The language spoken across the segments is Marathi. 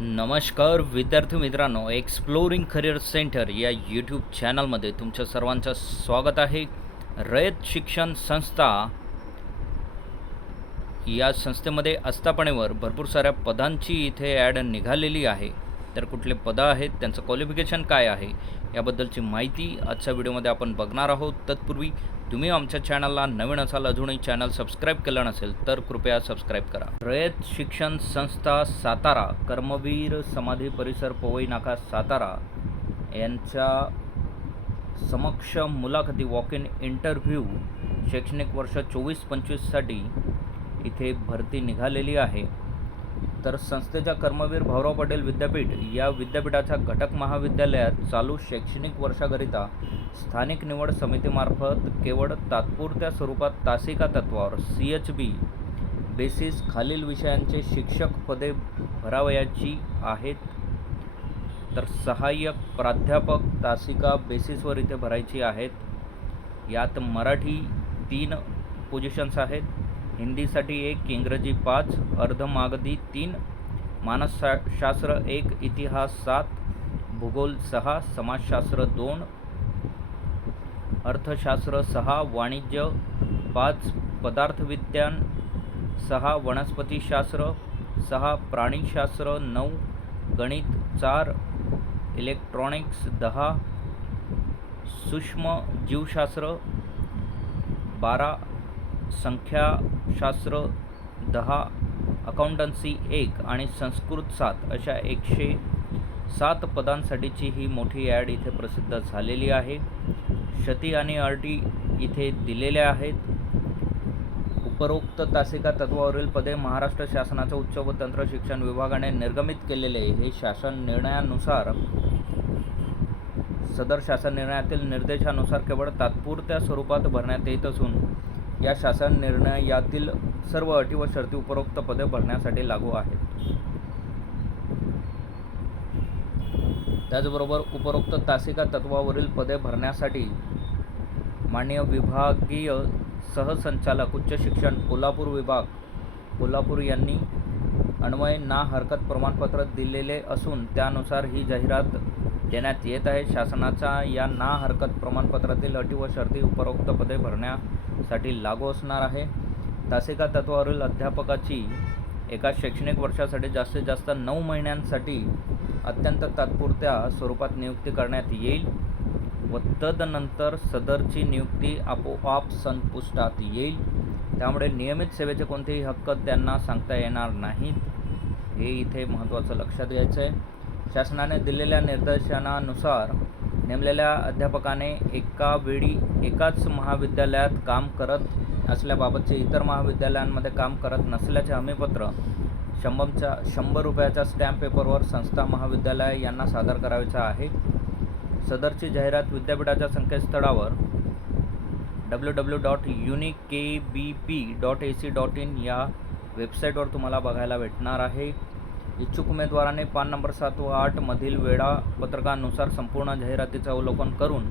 नमस्कार विद्यार्थी मित्रांनो एक्सप्लोरिंग करिअर सेंटर या यूट्यूब चॅनलमध्ये तुमच्या सर्वांचं स्वागत आहे. रयत शिक्षण संस्था या संस्थेमध्ये आस्थापनेवर भरपूर साऱ्या पदांची इथे ॲड निघालेली आहे. तर कुठले पदं आहेत त्यांचं क्वालिफिकेशन काय आहे याबद्दलची माहिती आजच्या व्हिडिओमध्ये आपण बघणार आहोत. तत्पूर्वी तुम्ही आमच्या चॅनलला नवीन असाल अजूनही चॅनल सबस्क्राईब केलं नसेल तर कृपया सबस्क्राईब करा. रयत शिक्षण संस्था सातारा कर्मवीर समाधी परिसर पोवई नाका सातारा यांच्या समक्ष मुलाखती वॉक इन इंटरव्ह्यू शैक्षणिक वर्ष चोवीस पंचवीससाठी इथे भरती निघालेली आहे. तर संस्थेच्या कर्मवीर भाऊराव पटेल विद्यापीठ या विद्यापीठाच्या घटक महाविद्यालयात चालू शैक्षणिक वर्षाकरिता स्थानिक निवड समितीमार्फत केवळ तात्पुरत्या स्वरूपात तासिका तत्वावर सी एच बी बेसिस खालील विषयांचे शिक्षक पदे भरावयाची आहेत. तर सहाय्यक प्राध्यापक तासिका बेसिसवर इथे भरायची आहेत. यात मराठी तीन पोझिशन्स आहेत. हिंदीसाठी एक इंग्रजी पाच अर्धमागधी तीन मानसशास्त्र एक इतिहास सात भूगोल सहा समाजशास्त्र दोन अर्थशास्त्र सहा वाणिज्य पाच पदार्थविज्ञान सहा वनस्पतीशास्त्र सहा प्राणीशास्त्र नऊ गणित चार इलेक्ट्रॉनिक्स दहा सूक्ष्म जीवशास्त्र बारा संख्याशास्त्र दहा अकाउंटन्सी एक आणि संस्कृत सात अशा एकशे सात पदांसाठीची ही मोठी ॲड इथे प्रसिद्ध झालेली आहे. शती आणि अर्टी इथे दिलेल्या आहेत. उपरोक्त तासिका तत्वावरील पदे महाराष्ट्र शासनाच्या उच्च व तंत्र शिक्षण विभागाने निर्गमित केलेले हे शासन निर्णयानुसार सदर शासन निर्णयातील निर्देशानुसार केवळ तात्पुरत्या स्वरूपात भरण्यात येत असून या शासन निर्णयातील सर्व अटी व शर्ती उपरोक्त पदे भरण्यासाठी लागू आहेत. त्याचबरोबर उपरोक्त तासिका तत्वावरील पदे भरण्यासाठी मान्य विभागीय सहसंचालक उच्च शिक्षण कोल्हापूर विभाग कोल्हापूर यांनी अन्वय ना हरकत प्रमाणपत्र दिलेले असून त्यानुसार ही जाहिरात देण्यात येत आहे. शासनाचा या ना हरकत प्रमाणपत्रातील अटी व शर्ती उपरोक्त पदे भरण्या साठी लागू असणार आहे. तासिका तत्वावरील अध्यापकाची एका शैक्षणिक वर्षासाठी जास्तीत जास्त नऊ महिन्यांसाठी अत्यंत तात्पुरत्या स्वरूपात नियुक्ती करण्यात येईल व तदनंतर सदरची नियुक्ती आपोआप संपुष्टात येईल. त्यामुळे नियमित सेवेचे कोणतेही हक्क त्यांना सांगता येणार नाहीत. हे इथे महत्त्वाचं लक्षात घ्यायचं आहे शासनाने दिलेल्या निर्देशनानुसार नेमलेल्या अध्यापकाने एका वेळी एकाच महाविद्यालयात काम करत असल्याबाबतचे इतर महाविद्यालयांमध्ये काम करत नसल्याचे हमीपत्र शंभरच्या शंभर रुपयाच्या स्टॅम्प पेपरवर संस्था महाविद्यालय यांना सादर करायचा आहे. सदरची जाहिरात विद्यापीठाच्या संकेतस्थळावर W W dot unique K B P dot A C dot in या वेबसाईटवर तुम्हाला बघायला भेटणार आहे. इच्छुक उमेदवाराने पान नंबर सात व आठमधील वेळापत्रकानुसार संपूर्ण जाहिरातीचे अवलोकन करून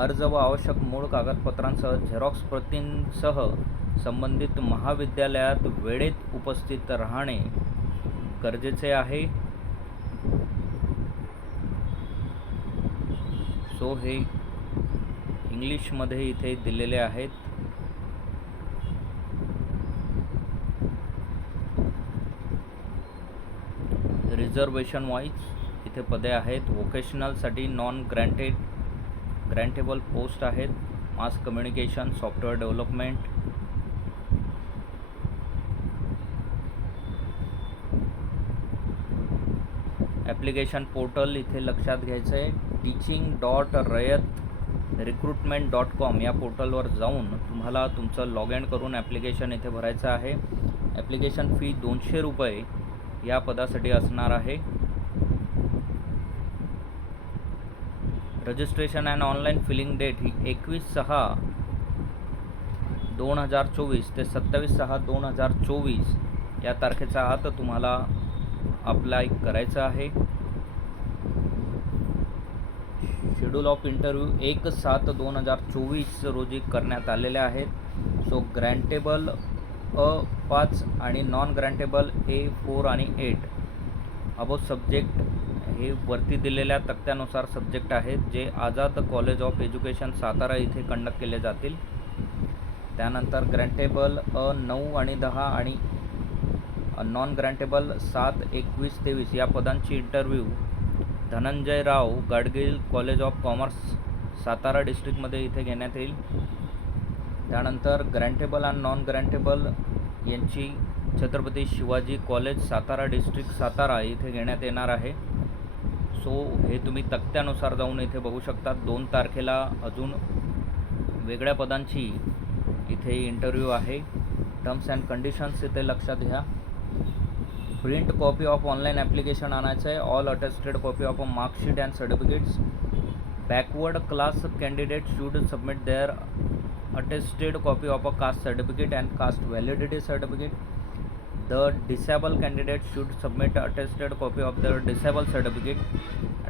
अर्ज व आवश्यक मूळ कागदपत्रांसह झेरॉक्स प्रतींसह संबंधित महाविद्यालयात वेळेत उपस्थित राहणे गरजेचे आहे. सो हे इंग्लिशमध्ये इथे दिलेले आहेत. रिझर्वेशन वाईज इथे पदे आहेत. वोकेशनलसाठी नॉन ग्रँटेड ग्रँटेबल पोस्ट आहेत. Mass communication software development application portal इथे लक्षात घ्यायचं आहे. Teaching dot Rayat recruitment dot com या पोर्टलवर जाऊन तुम्हाला तुमचं लॉग इन करून ॲप्लिकेशन इथे भरायचं आहे. ॲप्लिकेशन फी दोनशे रुपये या पदासाठी असणार आहे. Registration and online filling date ही एकवीस सहा दोन हजार चोवीस ते सत्तावीस सहा दोन हजार चोवीस या तारखेच्या आत तुम्हाला अप्लाय करायचं आहे. शेड्यूल ऑफ इंटरव्ह्यू एक सात दोन हजार चोवीस रोजी करण्यात आलेले आहेत. सो ग्रँटेबल अ पाच आणि नॉन ग्रँटेबल ए फोर आणि एट. अबो सब्जेक्ट हे वरती दिलेल्या तक्त्यानुसार सब्जेक्ट आहेत जे Azad college of education Satara इथे कंडक्ट केले जातील. त्यानंतर ग्रँटेबल अ नऊ आणि दहा आणि नॉन ग्रँटेबल सात एकवीस तेवीस या पदांची interview Dhananjay Rao Gadgil college of commerce Satara डिस्ट्रिक्टमध्ये इथे घेण्यात येईल. त्यानंतर ग्रँटेबल आणि नॉन ग्रँटेबल यांची छत्रपती शिवाजी कॉलेज सातारा डिस्ट्रिक्ट सातारा इथे घेण्यात येणार आहे. सो हे तुम्ही तक्त्यानुसार जाऊन इथे बघू शकता. दोन तारखेला अजून वेगळ्या पदांची इथे इंटरव्ह्यू आहे. टर्म्स अँड कंडिशन्स इथे लक्षात घ्या. Print copy of online application आणायचं आहे. All attested copy of a marksheet and certificates backward class candidate should submit their attested copy of a caste certificate and caste validity certificate. The disabled candidate should submit attested copy of the disabled certificate.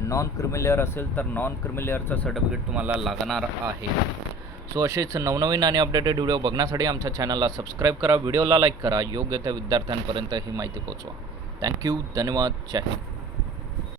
Non creamy layer असेल तर नॉन क्रिमिलियरचं सर्टिफिकेट तुम्हाला लागणार आहे सो असेच नवनवीन आणि अपडेटेड व्हिडिओ बघण्यासाठी आमच्या चॅनलला सबस्क्राईब करा व्हिडिओला लाईक करा योग्य त्या विद्यार्थ्यांपर्यंत ही माहिती पोचवा थँक्यू धन्यवाद जय हिंद